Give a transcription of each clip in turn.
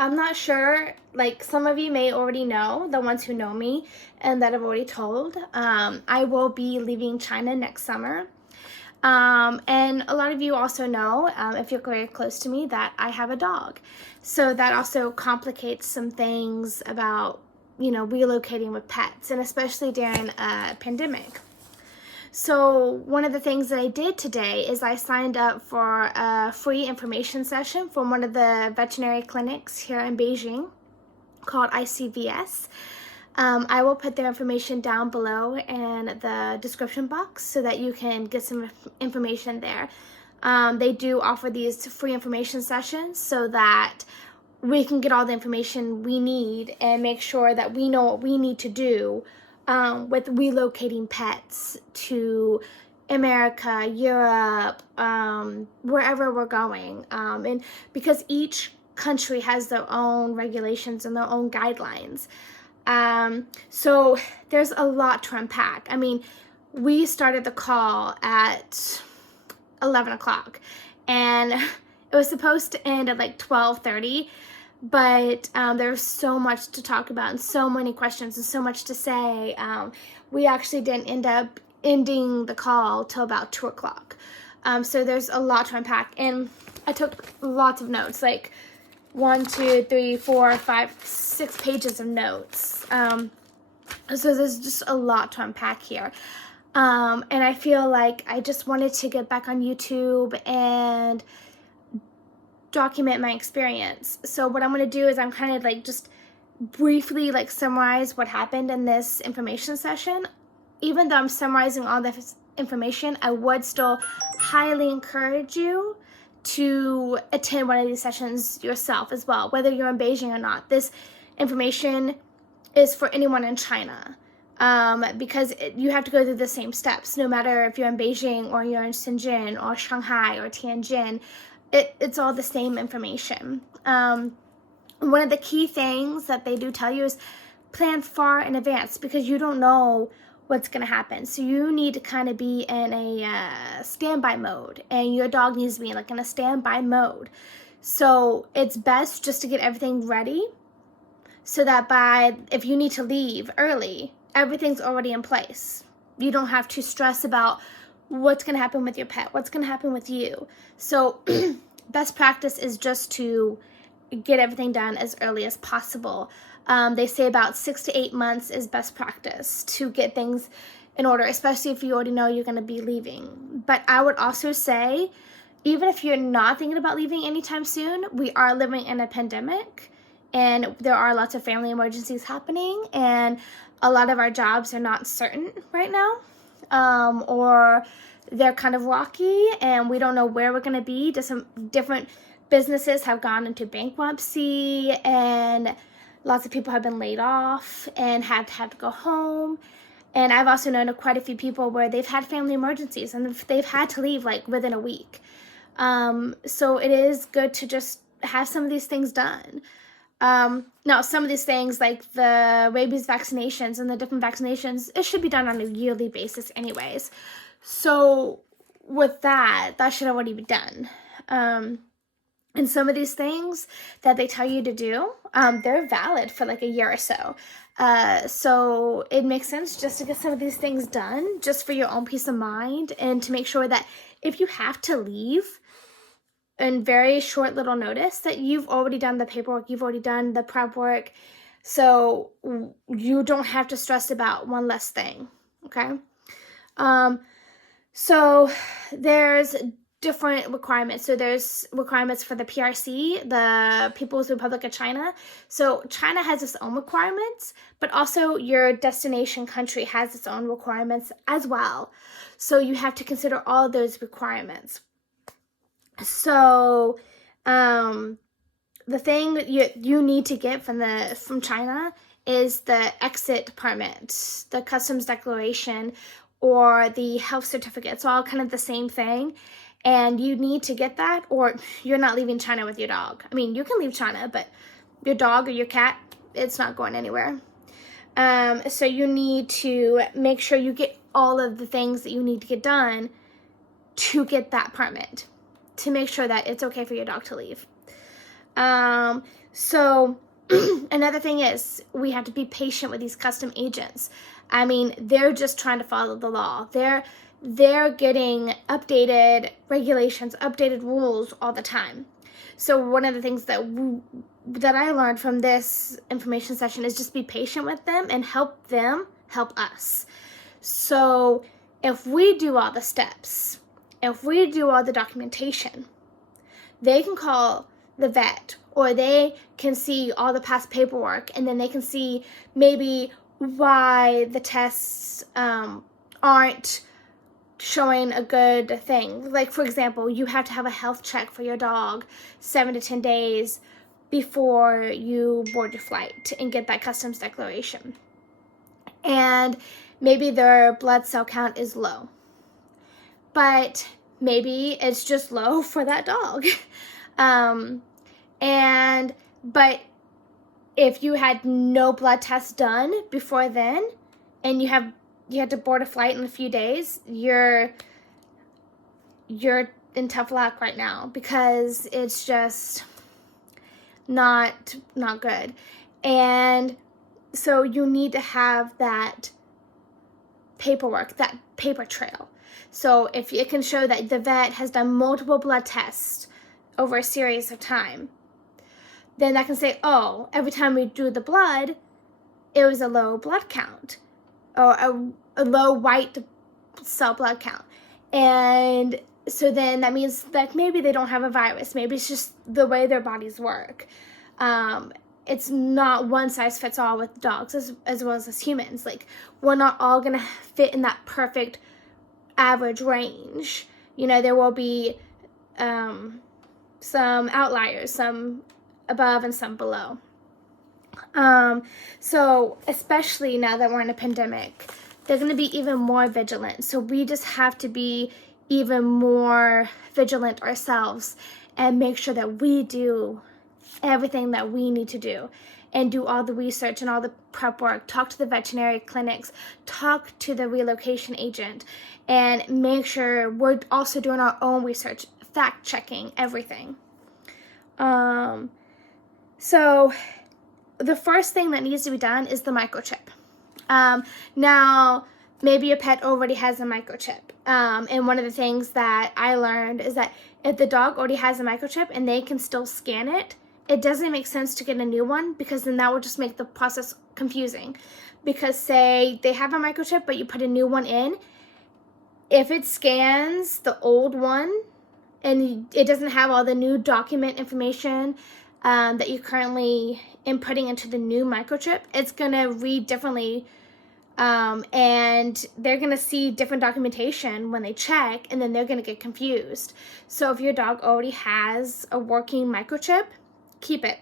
I'm not sure, like some of you may already know, the ones who know me and that I've already told. I will be leaving China next summer. And a lot of you also know, if you're very close to me, that I have a dog. So that also complicates some things about, relocating with pets, and especially during a pandemic. So one of the things that I did today is I signed up for a free information session from one of the veterinary clinics here in Beijing called ICVS. I will put their information down below in the description box so that you can get some information there. They do offer these free information sessions so that we can get all the information we need and make sure that we know what we need to do with relocating pets to America, Europe, wherever we're going. And because each country has their own regulations and their own guidelines. So there's a lot to unpack. I mean, we started the call at 11 o'clock and it was supposed to end at like 12:30, but there's so much to talk about and so many questions and so much to say. We actually didn't end up ending the call till about 2 o'clock. So there's a lot to unpack, and I took lots of notes, like 1, 2, 3, 4, 5, 6 pages of notes. So there's just a lot to unpack here. And I feel like I just wanted to get back on YouTube and document my experience. So what I'm going to do is I'm kind of like just briefly like summarize what happened in this information session. Even though I'm summarizing all this information, I would still highly encourage you to attend one of these sessions yourself as well, whether you're in Beijing or not. This information is for anyone in China, because you have to go through the same steps, no matter if you're in Beijing or you're in Shenzhen or Shanghai or Tianjin. It's all the same information. One of the key things that they do tell you is plan far in advance, because you don't know what's going to happen. So you need to kind of be in a standby mode, and your dog needs to be like in a standby mode. So it's best just to get everything ready so that if you need to leave early, everything's already in place. You don't have to stress about what's going to happen with your pet, what's going to happen with you. So best practice is just to get everything done as early as possible. They say about 6 to 8 months is best practice to get things in order, especially if you already know you're going to be leaving. But I would also say, even if you're not thinking about leaving anytime soon, we are living in a pandemic, and there are lots of family emergencies happening, and a lot of our jobs are not certain right now, or they're kind of rocky, and we don't know where we're going to be. Just some different businesses have gone into bankruptcy, and lots of people have been laid off and have to go home. And I've also known of quite a few people where they've had family emergencies and they've had to leave like within a week. So it is good to just have some of these things done. Now, some of these things like the rabies vaccinations and the different vaccinations, it should be done on a yearly basis anyways. So with that should already be done. And some of these things that they tell you to do, they're valid for like a year or so. So it makes sense just to get some of these things done, just for your own peace of mind, and to make sure that if you have to leave in very short little notice, that you've already done the paperwork, you've already done the prep work, so you don't have to stress about one less thing, okay? So there's different requirements. So there's requirements for the PRC, the People's Republic of China. So China has its own requirements, but also your destination country has its own requirements as well. So you have to consider all of those requirements. So the thing that you need to get from China is the exit permit, the customs declaration, or the health certificate. It's all kind of the same thing. And you need to get that, or you're not leaving China with your dog. I mean, you can leave China, but your dog or your cat, it's not going anywhere. So you need to make sure you get all of the things that you need to get done to get that permit, to make sure that it's okay for your dog to leave. So another thing is we have to be patient with these custom agents. I mean, they're just trying to follow the law. They're getting updated regulations, updated rules all the time. So one of the things that I learned from this information session is just be patient with them and help them help us. So if we do all the steps, if we do all the documentation, they can call the vet, or they can see all the past paperwork, and then they can see maybe why the tests aren't showing a good thing. Like, for example, you have to have a health check for your dog 7 to 10 days before you board your flight and get that customs declaration. And maybe their blood cell count is low, but maybe it's just low for that dog. But if you had no blood tests done before then, and you had to board a flight in a few days, you're in tough luck right now, because it's just not good. And so you need to have that paperwork, that paper trail. So if it can show that the vet has done multiple blood tests over a series of time, then that can say, oh, every time we drew the blood, it was a low blood count, or a low white cell blood count. And so then that means that maybe they don't have a virus. Maybe it's just the way their bodies work. It's not one size fits all with dogs as well as humans. Like, we're not all going to fit in that perfect average range. You know, there will be some outliers, some above and some below. So especially now that we're in a pandemic, they're going to be even more vigilant. So we just have to be even more vigilant ourselves and make sure that we do everything that we need to do, and do all the research and all the prep work, talk to the veterinary clinics, talk to the relocation agent, and make sure we're also doing our own research, fact checking everything. So the first thing that needs to be done is the microchip. Now, maybe your pet already has a microchip. And one of the things that I learned is that if the dog already has a microchip and they can still scan it, it doesn't make sense to get a new one, because then that will just make the process confusing. Because say they have a microchip, but you put a new one in, if it scans the old one and it doesn't have all the new document information that you're currently inputting into the new microchip, it's going to read differently, and they're going to see different documentation when they check, and then they're going to get confused. So if your dog already has a working microchip, keep it.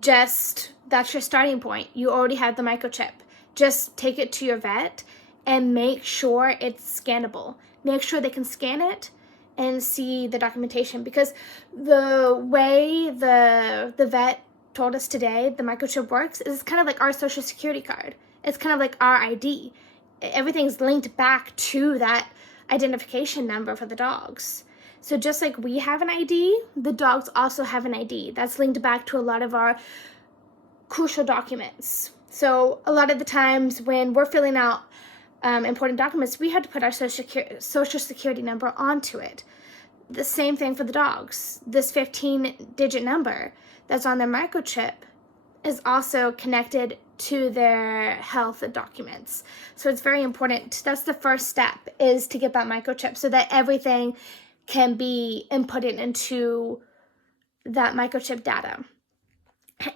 That's your starting point. You already have the microchip. Just take it to your vet and make sure it's scannable. Make sure they can scan it and see the documentation, because the way the vet told us today the microchip works is kind of like our social security card. It's kind of like our ID. Everything's linked back to that identification number for the dogs. So just like we have an ID, the dogs also have an ID that's linked back to a lot of our crucial documents. So a lot of the times when we're filling out important documents, we have to put our social security number onto it. The same thing for the dogs. This 15-digit number that's on their microchip is also connected to their health documents. So it's very important. That's the first step, is to get that microchip so that everything can be inputted into that microchip data.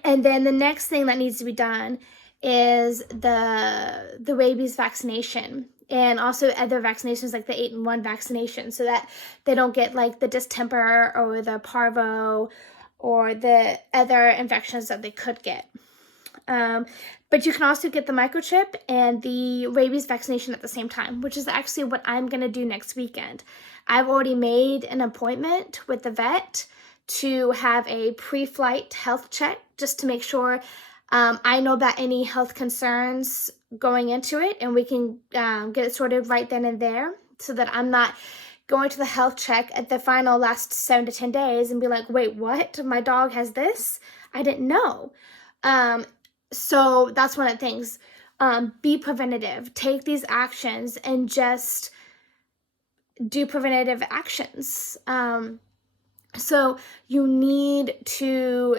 And then the next thing that needs to be done is the rabies vaccination, and also other vaccinations like the 8-in-1 vaccination, so that they don't get like the distemper or the parvo or the other infections that they could get. But you can also get the microchip and the rabies vaccination at the same time, which is actually what I'm going to do next weekend. I've already made an appointment with the vet to have a pre-flight health check, just to make sure I know about any health concerns going into it, and we can get it sorted right then and there, so that I'm not going to the health check at the final last 7 to 10 days and be like, wait, what? My dog has this? I didn't know. So that's one of the things. Be preventative. Take these actions and just do preventative actions. So you need to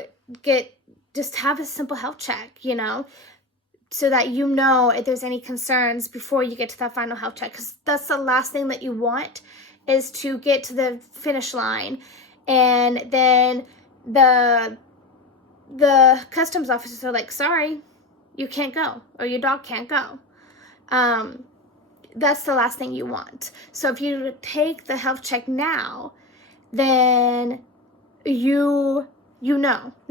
just have a simple health check, you know, so that you know if there's any concerns before you get to that final health check, because that's the last thing that you want, is to get to the finish line and then the customs officers are like, sorry, you can't go, or your dog can't go. That's the last thing you want. So if you take the health check now, then you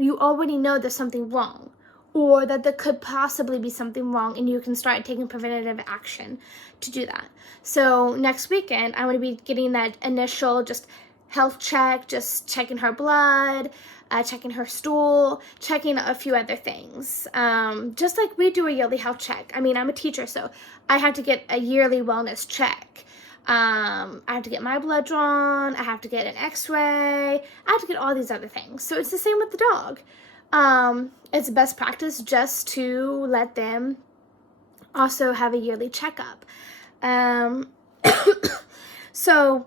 already know there's something wrong, or that there could possibly be something wrong, and you can start taking preventative action to do that. So next weekend, I'm going to be getting that initial just health check, just checking her blood, checking her stool, checking a few other things. Just like we do a yearly health check. I mean, I'm a teacher, so I have to get a yearly wellness check. I have to get my blood drawn, I have to get an x-ray, I have to get all these other things. So it's the same with the dog. It's best practice just to let them also have a yearly checkup. So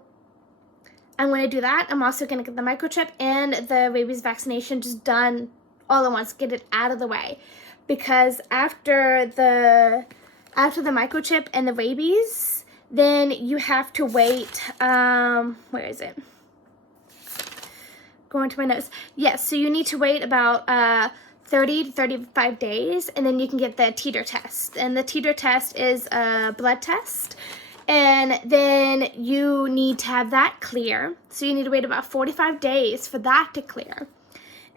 I'm going to do that. I'm also going to get the microchip and the rabies vaccination just done all at once, get it out of the way. Because after the microchip and the rabies, then you have to wait, where is it? Going to my notes. Yes, so you need to wait about 30 to 35 days, and then you can get the titer test. And the titer test is a blood test, and then you need to have that clear. So you need to wait about 45 days for that to clear.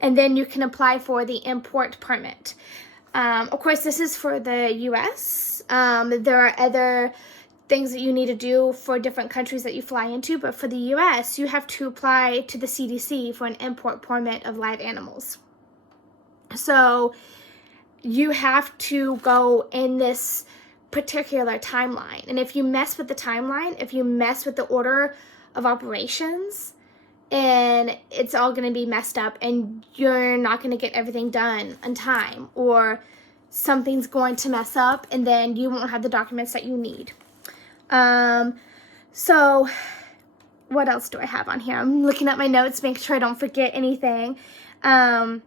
And then you can apply for the import permit. Of course, this is for the U.S. There are other things that you need to do for different countries that you fly into, but for the U.S., you have to apply to the CDC for an import permit of live animals. So you have to go in this particular timeline, and if you mess with the timeline, if you mess with the order of operations, and it's all going to be messed up, and you're not going to get everything done on time, or something's going to mess up, and then you won't have the documents that you need. So what else do I have on here? I'm looking at my notes, making sure I don't forget anything. So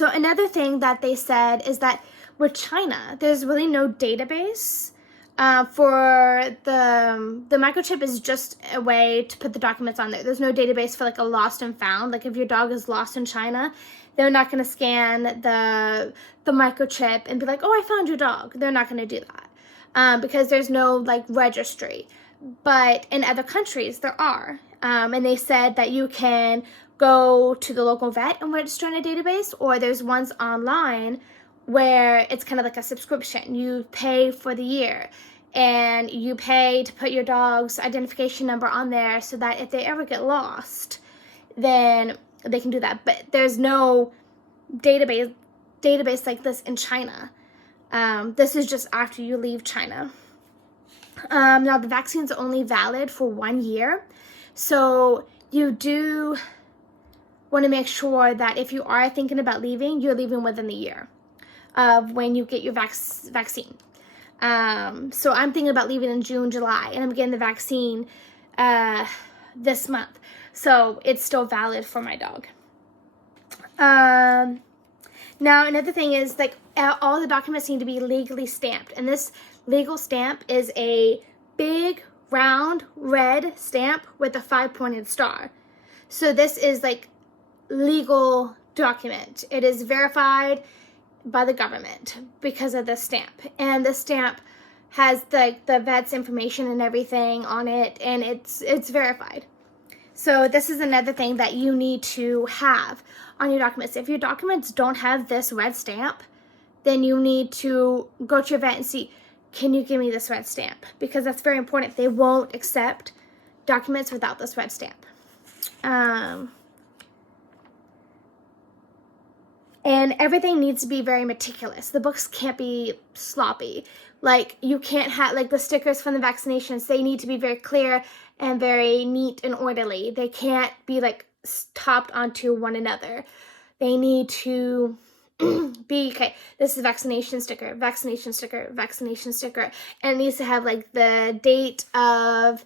another thing that they said is that with China, there's really no database. For the microchip is just a way to put the documents on there. There's no database for like a lost and found. Like if your dog is lost in China, they're not going to scan the microchip and be like, oh, I found your dog. They're not going to do that. Because there's no like registry, but in other countries there are, and they said that you can go to the local vet and register in a database, or there's ones online where it's kind of like a subscription. You pay for the year, and you pay to put your dog's identification number on there so that if they ever get lost, then they can do that. But there's no database like this in China. This is just after you leave China. Now, the vaccine's only valid for 1 year. So you do want to make sure that if you are thinking about leaving, you're leaving within the year of when you get your vaccine. So I'm thinking about leaving in June, July, and I'm getting the vaccine this month. So it's still valid for my dog. Now, another thing is, like, all the documents need to be legally stamped. And this legal stamp is a big, round, red stamp with a 5-pointed star. So this is, like, legal document. It is verified by the government because of the stamp. And the stamp has, like, the vet's information and everything on it, and it's verified. So this is another thing that you need to have on your documents. If your documents don't have this red stamp, then you need to go to your vet and see, can you give me this red stamp? Because that's very important. They won't accept documents without this red stamp. And everything needs to be very meticulous. The books can't be sloppy. Like, you can't have, like, the stickers from the vaccinations, they need to be very clear and very neat and orderly. They can't be, like, topped onto one another. They need to be, okay, this is vaccination sticker, vaccination sticker, vaccination sticker. And it needs to have, like, the date of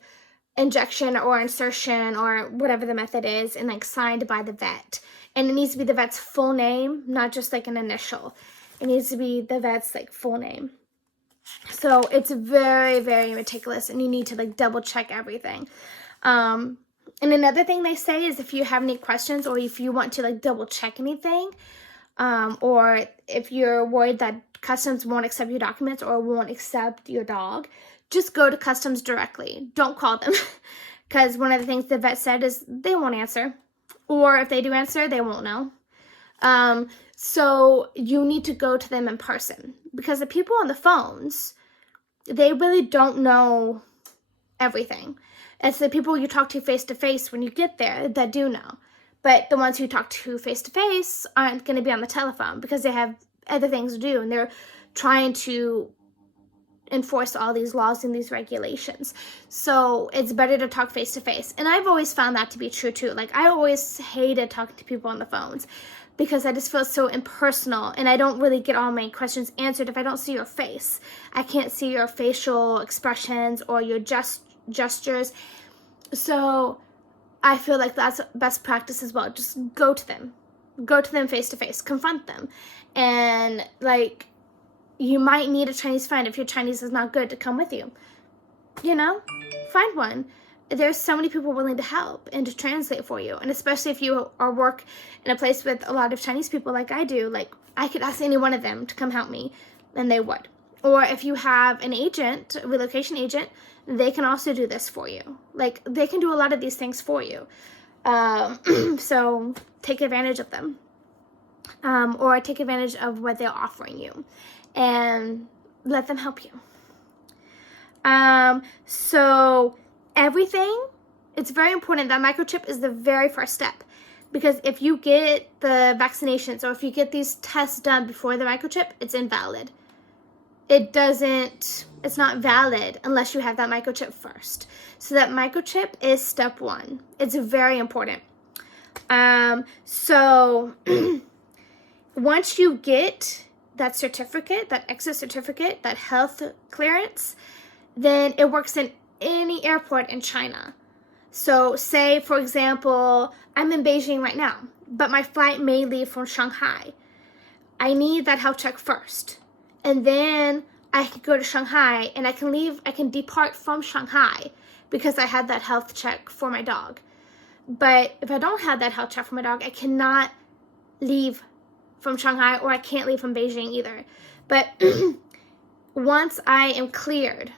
injection or insertion or whatever the method is, and, like, signed by the vet. And it needs to be the vet's full name, not just, like, an initial. It needs to be the vet's, like, full name. So it's very, very meticulous, and you need to, like, double check everything. And another thing they say is if you have any questions, or if you want to, like, double check anything, or if you're worried that customs won't accept your documents or won't accept your dog, just go to customs directly. Don't call them, because one of the things the vet said is they won't answer, or if they do answer, they won't know. So you need to go to them in person, because the people on the phones, they really don't know everything. It's the people you talk to face when you get there that do know. But the ones who talk to face aren't going to be on the telephone, because they have other things to do, and they're trying to enforce all these laws and these regulations. So it's better to talk face to face. And I've always found that to be true too. Like, I always hated talking to people on the phones, because I just feel so impersonal, and I don't really get all my questions answered if I don't see your face. I can't see your facial expressions or your gestures. So I feel like that's best practice as well. Just go to them face to face, confront them. And, like, you might need a Chinese friend if your Chinese is not good to come with you. You know, find one. There's so many people willing to help and to translate for you. And especially if you work in a place with a lot of Chinese people like I do, like, I could ask any one of them to come help me, and they would. Or if you have an agent, a relocation agent, they can also do this for you. Like, they can do a lot of these things for you. So take advantage of them. Or take advantage of what they're offering you, and let them help you. So everything, it's very important that microchip is the very first step, because if you get the vaccinations, or if you get these tests done before the microchip, it's invalid. It's not valid unless you have that microchip first. So that microchip is step one. It's very important. So once you get that certificate, that exit certificate, that health clearance, then it works in any airport in China. So say, for example, I'm in Beijing right now, but my flight may leave from Shanghai. I need that health check first. And then I can go to Shanghai, and I can depart from Shanghai because I had that health check for my dog. But if I don't have that health check for my dog, I cannot leave from Shanghai, or I can't leave from Beijing either. But once I am cleared,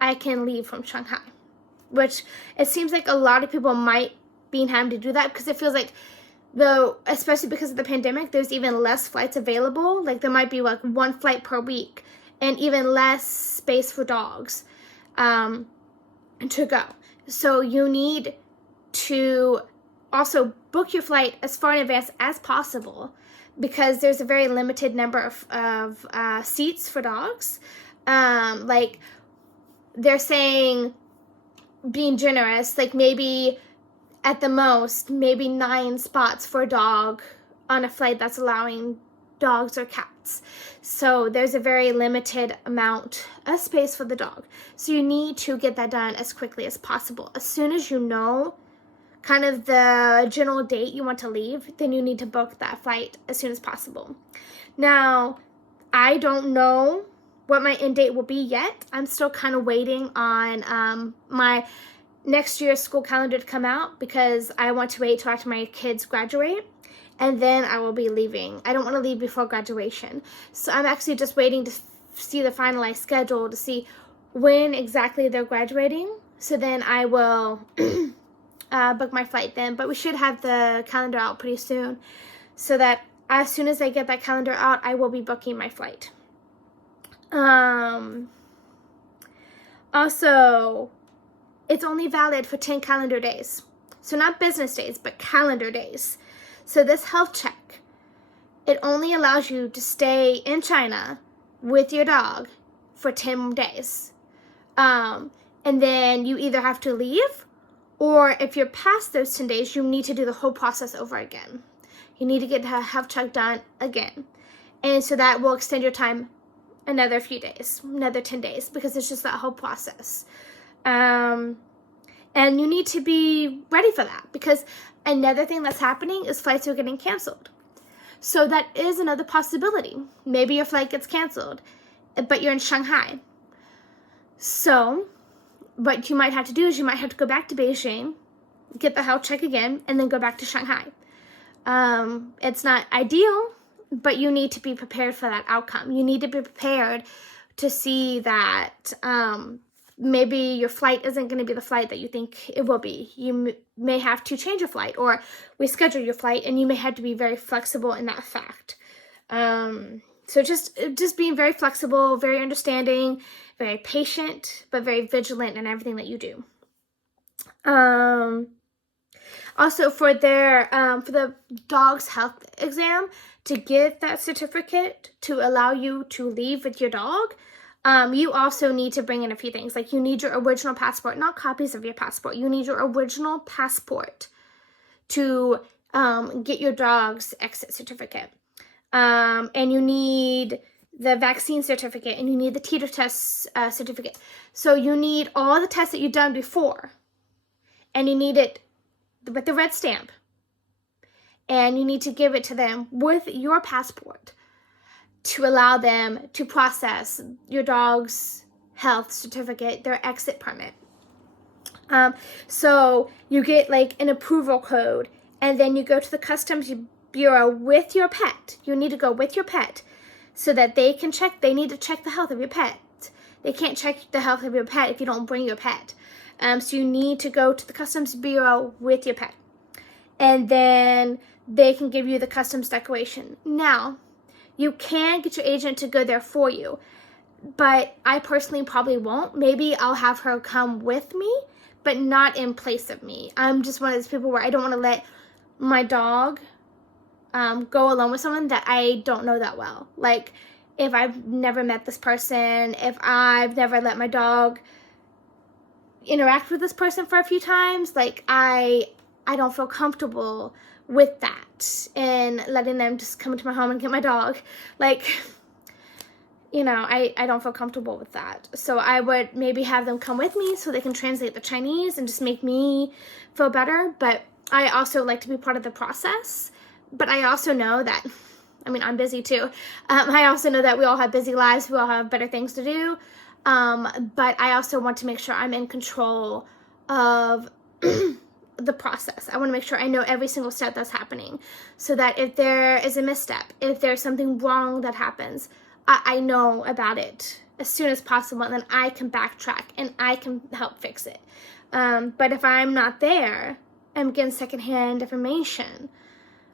I can leave from Shanghai, which it seems like a lot of people might be having to do that, because it feels like, though, especially because of the pandemic, there's even less flights available. Like, there might be like one flight per week, and even less space for dogs to go. So you need to also book your flight as far in advance as possible, because there's a very limited number of seats for dogs. Like, they're saying, being generous, like maybe at the most, maybe 9 spots for a dog on a flight that's allowing dogs or cats. So there's a very limited amount of space for the dog. So you need to get that done as quickly as possible. As soon as you know kind of the general date you want to leave, then you need to book that flight as soon as possible. Now, I don't know what my end date will be yet. I'm still kind of waiting on my next year's school calendar to come out, because I want to wait till after my kids graduate, and then I will be leaving. I don't want to leave before graduation. So I'm actually just waiting to see the finalized schedule to see when exactly they're graduating. So then I will book my flight then. But we should have the calendar out pretty soon, so that as soon as I get that calendar out, I will be booking my flight. Also, it's only valid for 10 calendar days. So not business days, but calendar days. So this health check, it only allows you to stay in China with your dog for 10 days. And then you either have to leave, or if you're past those 10 days, you need to do the whole process over again. You need to get the health check done again. And so that will extend your time another few days, another 10 days, because it's just that whole process. And you need to be ready for that, because another thing that's happening is flights are getting canceled. So that is another possibility. Maybe your flight gets canceled, but you're in Shanghai. So what you might have to do is you might have to go back to Beijing, get the health check again, and then go back to Shanghai. It's not ideal, but you need to be prepared for that outcome. You need to be prepared to see that maybe your flight isn't going to be the flight that you think it will be. You may have to change your flight or reschedule your flight, and you may have to be very flexible in that fact. So just being very flexible, very understanding, very patient, but very vigilant in everything that you do. Also, for the dog's health exam, to get that certificate to allow you to leave with your dog, you also need to bring in a few things. Like, you need your original passport, not copies of your passport. You need your original passport to get your dog's exit certificate. And you need the vaccine certificate, and you need the teeter test certificate. So you need all the tests that you've done before, and you need it with the red stamp. And you need to give it to them with your passport to allow them to process your dog's health certificate, their exit permit. So you get like an approval code, and then you go to the Customs Bureau with your pet. You need to go with your pet so that they need to check the health of your pet. They can't check the health of your pet if you don't bring your pet. So you need to go to the Customs Bureau with your pet. And then they can give you the customs declaration. Now, you can get your agent to go there for you, but I personally probably won't. Maybe I'll have her come with me, but not in place of me. I'm just one of those people where I don't want to let my dog go alone with someone that I don't know that well. Like, if I've never met this person, if I've never let my dog interact with this person for a few times, like, I don't feel comfortable with that and letting them just come into my home and get my dog. Like, you know, I don't feel comfortable with that. So I would maybe have them come with me so they can translate the Chinese and just make me feel better. But I also like to be part of the process. But I also know that, I mean, I'm busy too. I also know that we all have busy lives. We all have better things to do. But I also want to make sure I'm in control of the process. I want to make sure I know every single step that's happening, so that if there is a misstep, if there's something wrong that happens, I know about it as soon as possible, and then I can backtrack and I can help fix it. But if I'm not there, I'm getting secondhand information.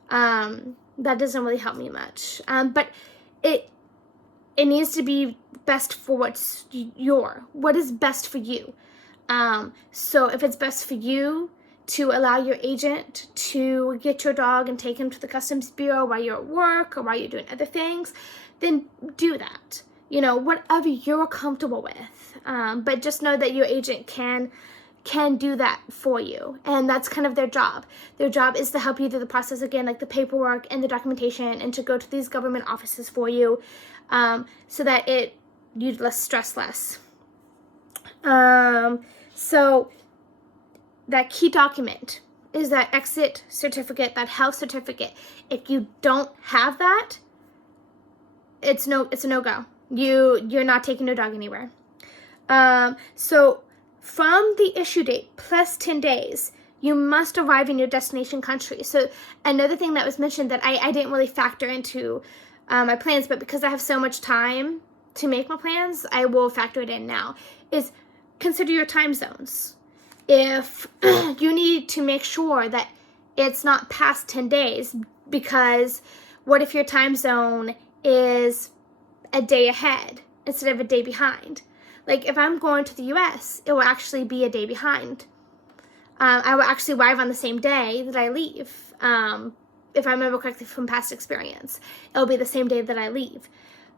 That doesn't really help me much. But it needs to be best for what is best for you. So if it's best for you to allow your agent to get your dog and take him to the Customs Bureau while you're at work or while you're doing other things, then do that. You know, whatever you're comfortable with. But just know that your agent can do that for you, and that's kind of their job. Their job is to help you through the process, again, like the paperwork and the documentation, and to go to these government offices for you, so that you stress less. So that key document is that exit certificate, that health certificate. If you don't have that, it's a no-go. You're not taking your dog anywhere. So from the issue date plus 10 days, you must arrive in your destination country. So another thing that was mentioned that I didn't really factor into my plans, but because I have so much time to make my plans, I will factor it in now, is consider your time zones. If you need to make sure that it's not past 10 days, because what if your time zone is a day ahead instead of a day behind? Like, if I'm going to the US, it will actually be a day behind. I will actually arrive on the same day that I leave. if I remember correctly from past experience. It'll be the same day that I leave.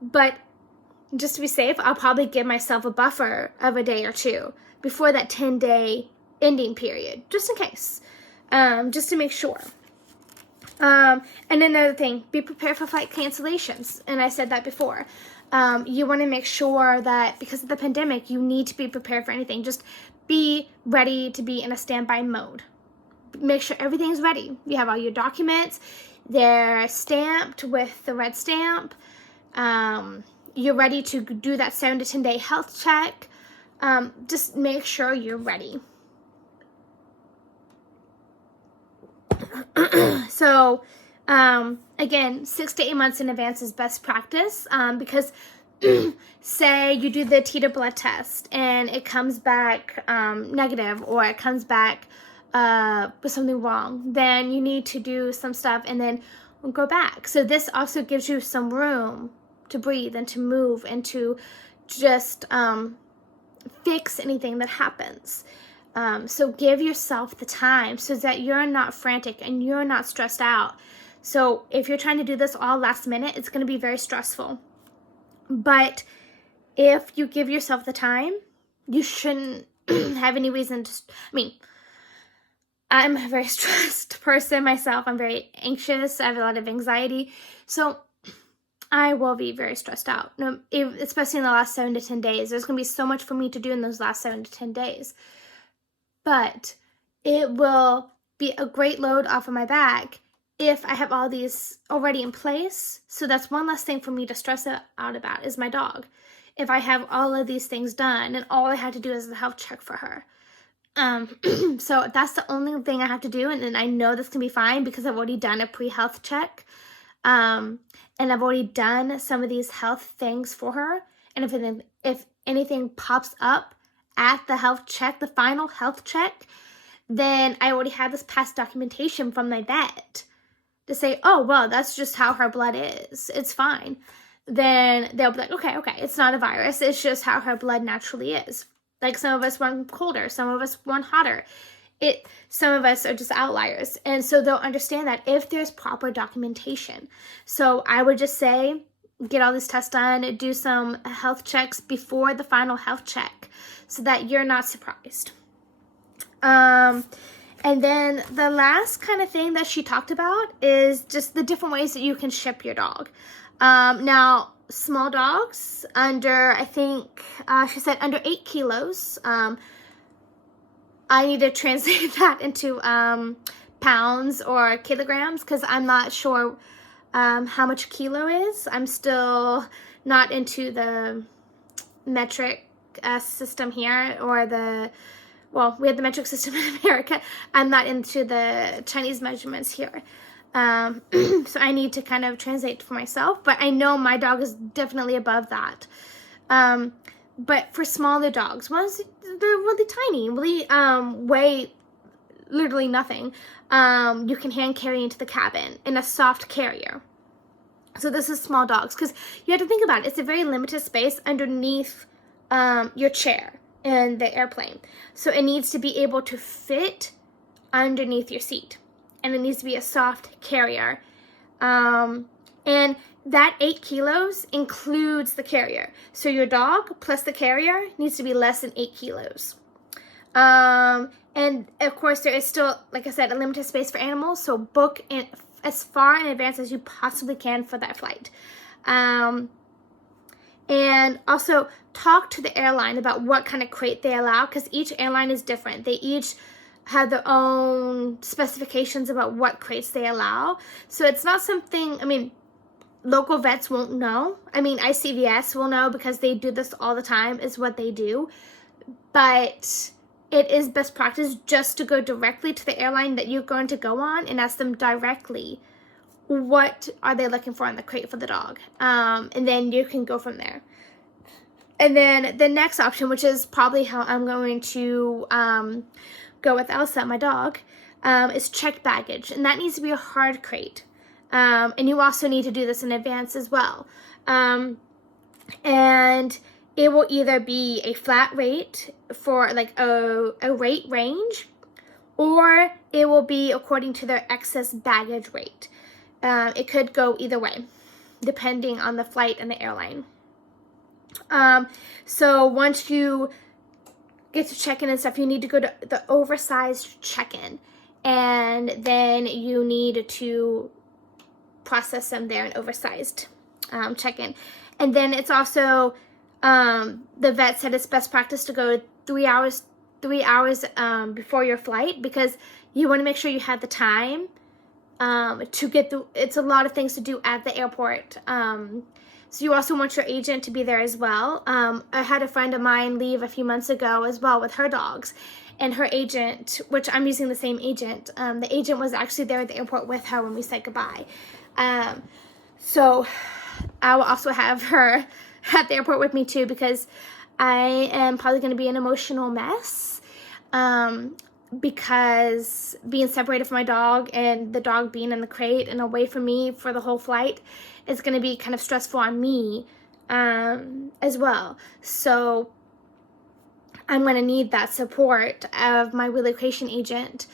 But just to be safe, I'll probably give myself a buffer of a day or two before that 10-day ending period, just in case, just to make sure. And another thing, be prepared for flight cancellations. And I said that before. You want to make sure that because of the pandemic, you need to be prepared for anything. Just be ready to be in a standby mode. Make sure everything's ready. You have all your documents. They're stamped with the red stamp. You're ready to do that 7 to 10 day health check. Just make sure you're ready. So, again, 6 to 8 months in advance is best practice, because say you do the titer blood test and it comes back negative, or it comes back with something wrong, then you need to do some stuff and then go back. So this also gives you some room to breathe and to move and to just fix anything that happens. So give yourself the time so that you're not frantic and you're not stressed out. So if you're trying to do this all last minute, it's going to be very stressful. But if you give yourself the time, you shouldn't have any reason to, I'm a very stressed person myself. I'm very anxious. I have a lot of anxiety. So I will be very stressed out, especially in the last 7 to 10 days. There's going to be so much for me to do in those last 7 to 10 days. But it will be a great load off of my back if I have all these already in place. So that's one less thing for me to stress out about is my dog. If I have all of these things done and all I had to do is the health check for her. So that's the only thing I have to do. And then I know this can be fine because I've already done a pre-health check. And I've already done some of these health things for her. And if anything pops up at the health check, the final health check, then I already have this past documentation from my vet to say, oh, well, that's just how her blood is. It's fine. Then they'll be like, okay, it's not a virus. It's just how her blood naturally is. Like some of us run colder, some of us run hotter. Some of us are just outliers. And so they'll understand that if there's proper documentation. So I would just say, get all this tests done, do some health checks before the final health check so that you're not surprised. And then the last kind of thing that she talked about is just the different ways that you can ship your dog. Now, small dogs under, I think, she said under 8 kilos. I need to translate that into pounds or kilograms because I'm not sure how much kilo is. I'm still not into the metric system here, or we have the metric system in America. I'm not into the Chinese measurements here. So I need to kind of translate for myself, but I know my dog is definitely above that. But for smaller dogs, they're really tiny, really weigh literally nothing. You can hand carry into the cabin in a soft carrier. So this is small dogs because you have to think about it. It's a very limited space underneath your chair in the airplane. So it needs to be able to fit underneath your seat. And it needs to be a soft carrier. And that 8 kilos includes the carrier. So your dog plus the carrier needs to be less than 8 kilos. And of course, there is still, like I said, a limited space for animals. So book in as far in advance as you possibly can for that flight. And also talk to the airline about what kind of crate they allow, because each airline is different. They each have their own specifications about what crates they allow. So it's not something, local vets won't know. ICVS will know because they do this all the time, is what they do. But it is best practice just to go directly to the airline that you're going to go on and ask them directly what are they looking for in the crate for the dog. And then you can go from there. And then the next option, which is probably how I'm going to go with Elsa, my dog, is checked baggage. And that needs to be a hard crate. And you also need to do this in advance as well. And it will either be a flat rate for like a rate range, or it will be according to their excess baggage rate. It could go either way, depending on the flight and the airline. So once you get to check-in and stuff, you need to go to the oversized check-in, and then you need to process them there in oversized check-in. And then it's also the vet said it's best practice to go 3 hours before your flight, because you want to make sure you have the time to get the, it's a lot of things to do at the airport. So you also want your agent to be there as well. I had a friend of mine leave a few months ago as well with her dogs, and her agent, which I'm using the same agent, the agent was actually there at the airport with her when we said goodbye. So I will also have her at the airport with me too, because I am probably going to be an emotional mess, because being separated from my dog and the dog being in the crate and away from me for the whole flight is going to be kind of stressful on me as well. So I'm going to need that support of my relocation agent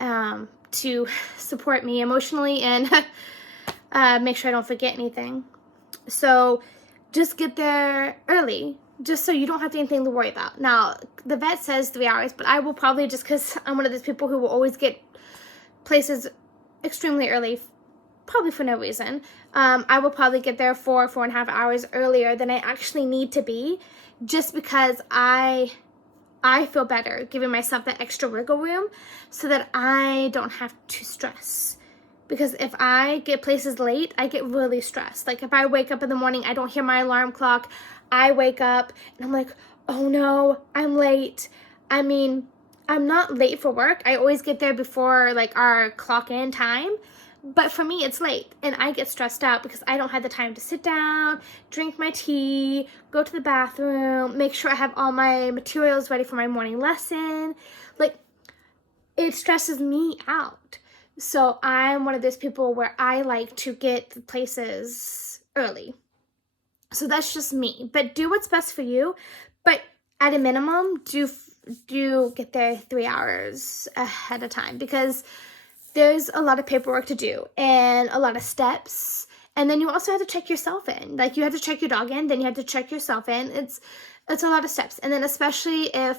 to support me emotionally and make sure I don't forget anything. So just get there early, just so you don't have anything to worry about. Now, the vet says 3 hours, but I will probably, just because I'm one of those people who will always get places extremely early, probably for no reason, I will probably get there 4.5 hours earlier than I actually need to be, just because I feel better giving myself that extra wiggle room so that I don't have to stress. Because if I get places late, I get really stressed. Like if I wake up in the morning, I don't hear my alarm clock, I wake up and I'm like, oh no, I'm late. I mean, I'm not late for work. I always get there before like our clock in time. But for me, it's late and I get stressed out because I don't have the time to sit down, drink my tea, go to the bathroom, make sure I have all my materials ready for my morning lesson. Like, it stresses me out. So I'm one of those people where I like to get places early. So that's just me. But do what's best for you. But at a minimum, do get there 3 hours ahead of time, because there's a lot of paperwork to do and a lot of steps. And then you also have to check yourself in. Like, you have to check your dog in, then you have to check yourself in. It's a lot of steps. And then especially if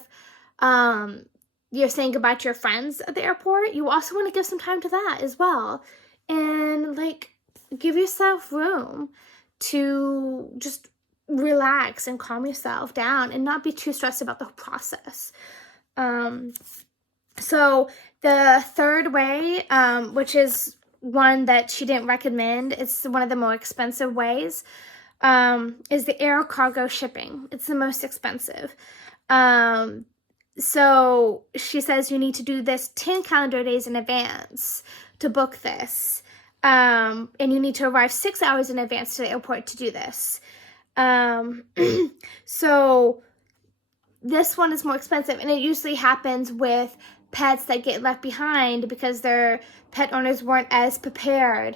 you're saying goodbye to your friends at the airport, you also want to give some time to that as well. And like, give yourself room to just relax and calm yourself down and not be too stressed about the process. So the third way, which is one that she didn't recommend, it's one of the more expensive ways, is the air cargo shipping. It's the most expensive. So she says you need to do this 10 calendar days in advance to book this. And you need to arrive 6 hours in advance to the airport to do this. So this one is more expensive, and it usually happens with pets that get left behind because their pet owners weren't as prepared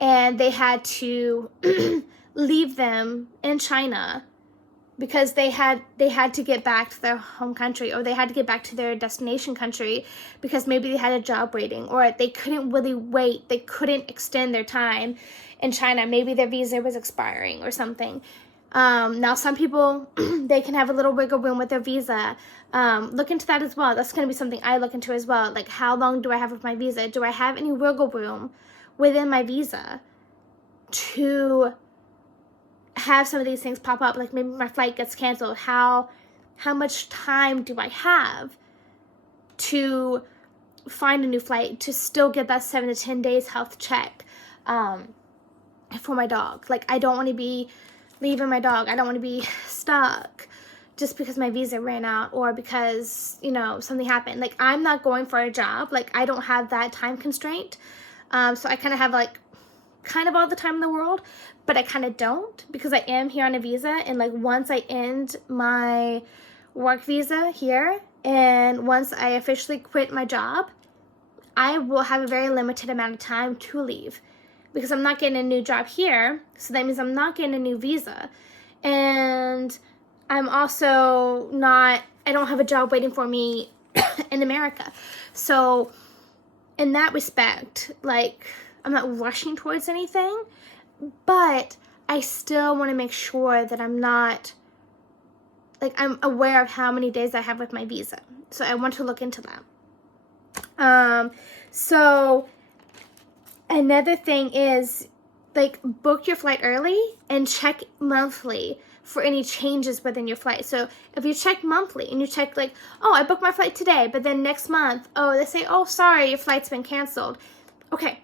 and they had to leave them in China because they had to get back to their home country, or they had to get back to their destination country because maybe they had a job waiting, or they couldn't really wait. They couldn't extend their time in China. Maybe their visa was expiring or something. Now, some people, they can have a little wiggle room with their visa. Look into that as well. That's going to be something I look into as well. Like, how long do I have with my visa? Do I have any wiggle room within my visa to have some of these things pop up? Like, maybe my flight gets canceled. How much time do I have to find a new flight to still get that 7 to 10 days health check for my dog? Like, I don't want to be leaving my dog. I don't want to be stuck just because my visa ran out, or because, something happened. Like, I'm not going for a job. Like, I don't have that time constraint. So I kind of have all the time in the world, but I kind of don't, because I am here on a visa. And like, once I end my work visa here, and once I officially quit my job, I will have a very limited amount of time to leave, because I'm not getting a new job here. So that means I'm not getting a new visa. And I'm also I don't have a job waiting for me in America. So in that respect, like, I'm not rushing towards anything, but I still want to make sure that I'm not, like, I'm aware of how many days I have with my visa. So I want to look into that. So another thing is, like, book your flight early and check monthly for any changes within your flight. So if you check monthly and you check like, oh, I booked my flight today, but then next month, oh, they say, oh, sorry, your flight's been canceled. Okay,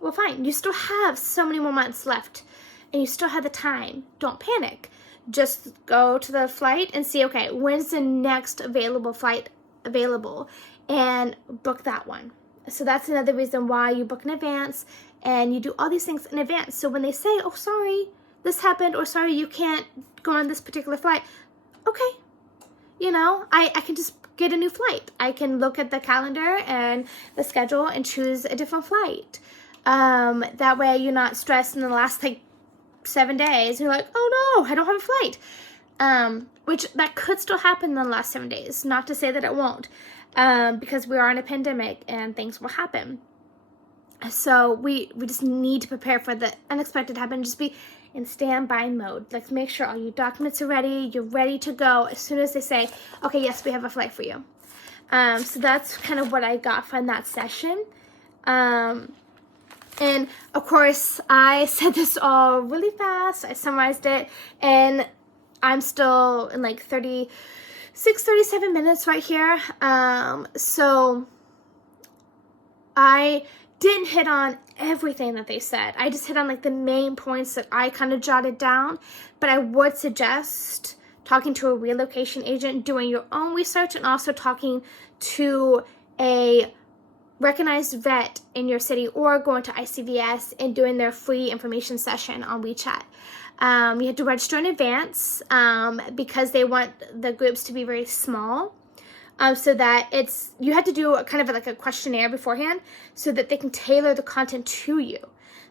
well, fine. You still have so many more months left and you still have the time. Don't panic. Just go to the flight and see, okay, when's the next available flight available, and book that one. So that's another reason why you book in advance and you do all these things in advance. So when they say, oh, sorry, this happened, or sorry, you can't go on this particular flight, okay, you know, I can just get a new flight. I can look at the calendar and the schedule and choose a different flight. That way you're not stressed in the last like 7 days. You're like, oh no, I don't have a flight. Which that could still happen in the last 7 days. Not to say that it won't, because we are in a pandemic and things will happen. So we just need to prepare for the unexpected to happen. Just be in standby mode. Like, make sure all your documents are ready. You're ready to go as soon as they say, okay, yes, we have a flight for you. So that's kind of what I got from that session. And of course, I said this all really fast. I summarized it, and I'm still in like 37 minutes right here. So I didn't hit on everything that they said. I just hit on like the main points that I kind of jotted down, but I would suggest talking to a relocation agent, doing your own research, and also talking to a recognized vet in your city, or going to ICVS and doing their free information session on WeChat. You have to register in advance because they want the groups to be very small, so that you have to do kind of like a questionnaire beforehand so that they can tailor the content to you.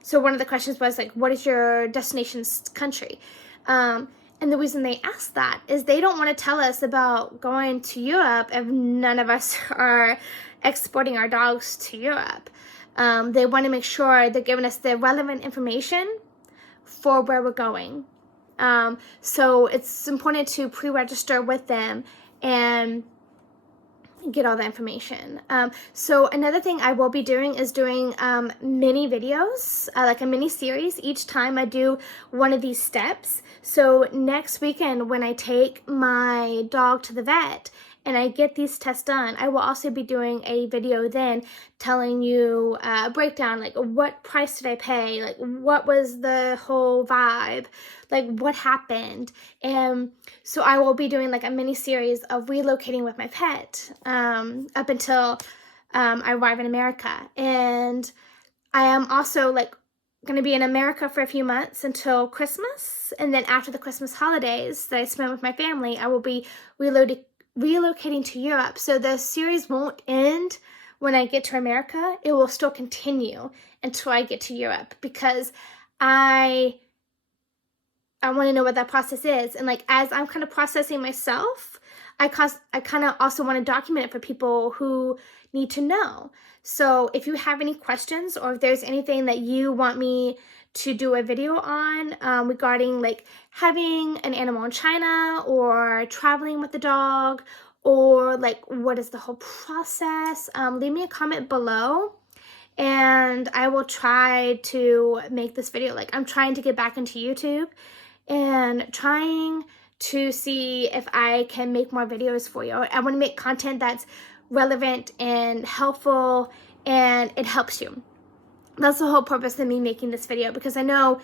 So one of the questions was like, what is your destination's country? And the reason they ask that is they don't want to tell us about going to Europe if none of us are exporting our dogs to Europe. They want to make sure they're giving us the relevant information for where we're going. So it's important to pre-register with them and get all the information. So another thing I will be doing is doing mini videos, like a mini series each time I do one of these steps. So next weekend when I take my dog to the vet and I get these tests done, I will also be doing a video then telling you a breakdown, like what price did I pay, like what was the whole vibe, like what happened. And so I will be doing like a mini series of relocating with my pet up until I arrive in America. And I am also like going to be in America for a few months until Christmas, and then after the Christmas holidays that I spend with my family, I will be relocating to Europe. So the series won't end when I get to America. It will still continue until I get to Europe, because I want to know what that process is. And like, as I'm kind of processing myself, I kind of also want to document it for people who need to know. So if you have any questions, or if there's anything that you want me to do a video on regarding like having an animal in China, or traveling with the dog, or like what is the whole process, leave me a comment below and I will try to make this video. Like, I'm trying to get back into YouTube and trying to see if I can make more videos for you. I want to make content that's relevant and helpful, and it helps you. That's the whole purpose of me making this video, because I know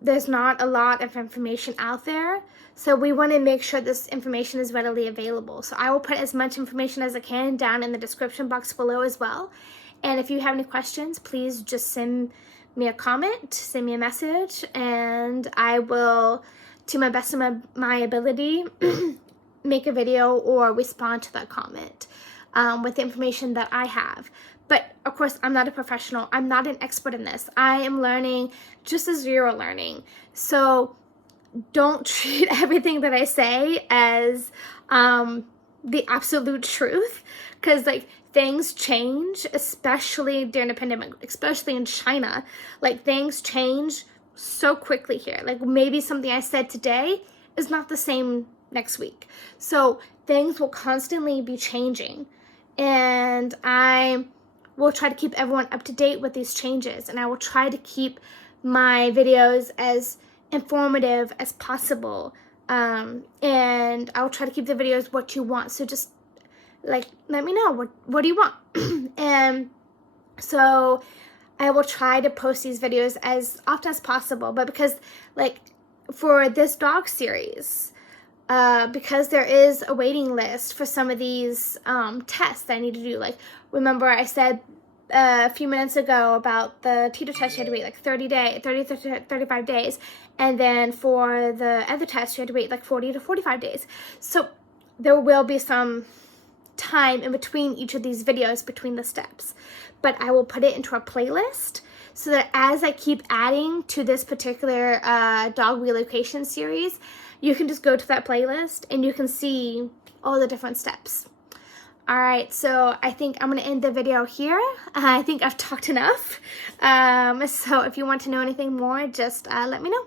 there's not a lot of information out there. So we want to make sure this information is readily available. So I will put as much information as I can down in the description box below as well. And if you have any questions, please just send me a comment, send me a message, and I will, to my best of my ability, make a video or respond to that comment with the information that I have. But of course, I'm not a professional. I'm not an expert in this. I am learning just as you're learning. So don't treat everything that I say as the absolute truth, because like things change, especially during the pandemic, especially in China. Like things change so quickly here. Like maybe something I said today is not the same next week. So things will constantly be changing, and I will try to keep everyone up to date with these changes, and I will try to keep my videos as informative as possible, and I'll try to keep the videos what you want. So just like let me know what do you want. And so I will try to post these videos as often as possible. But because like for this dog series, because there is a waiting list for some of these tests that I need to do. Like, remember I said a few minutes ago about the Tito test, you had to wait like 30 to 35 days. And then for the other test, you had to wait like 40 to 45 days. So there will be some time in between each of these videos, between the steps. But I will put it into a playlist so that as I keep adding to this particular dog relocation series, you can just go to that playlist and you can see all the different steps. All right, so I think I'm going to end the video here. I think I've talked enough. So if you want to know anything more, just let me know.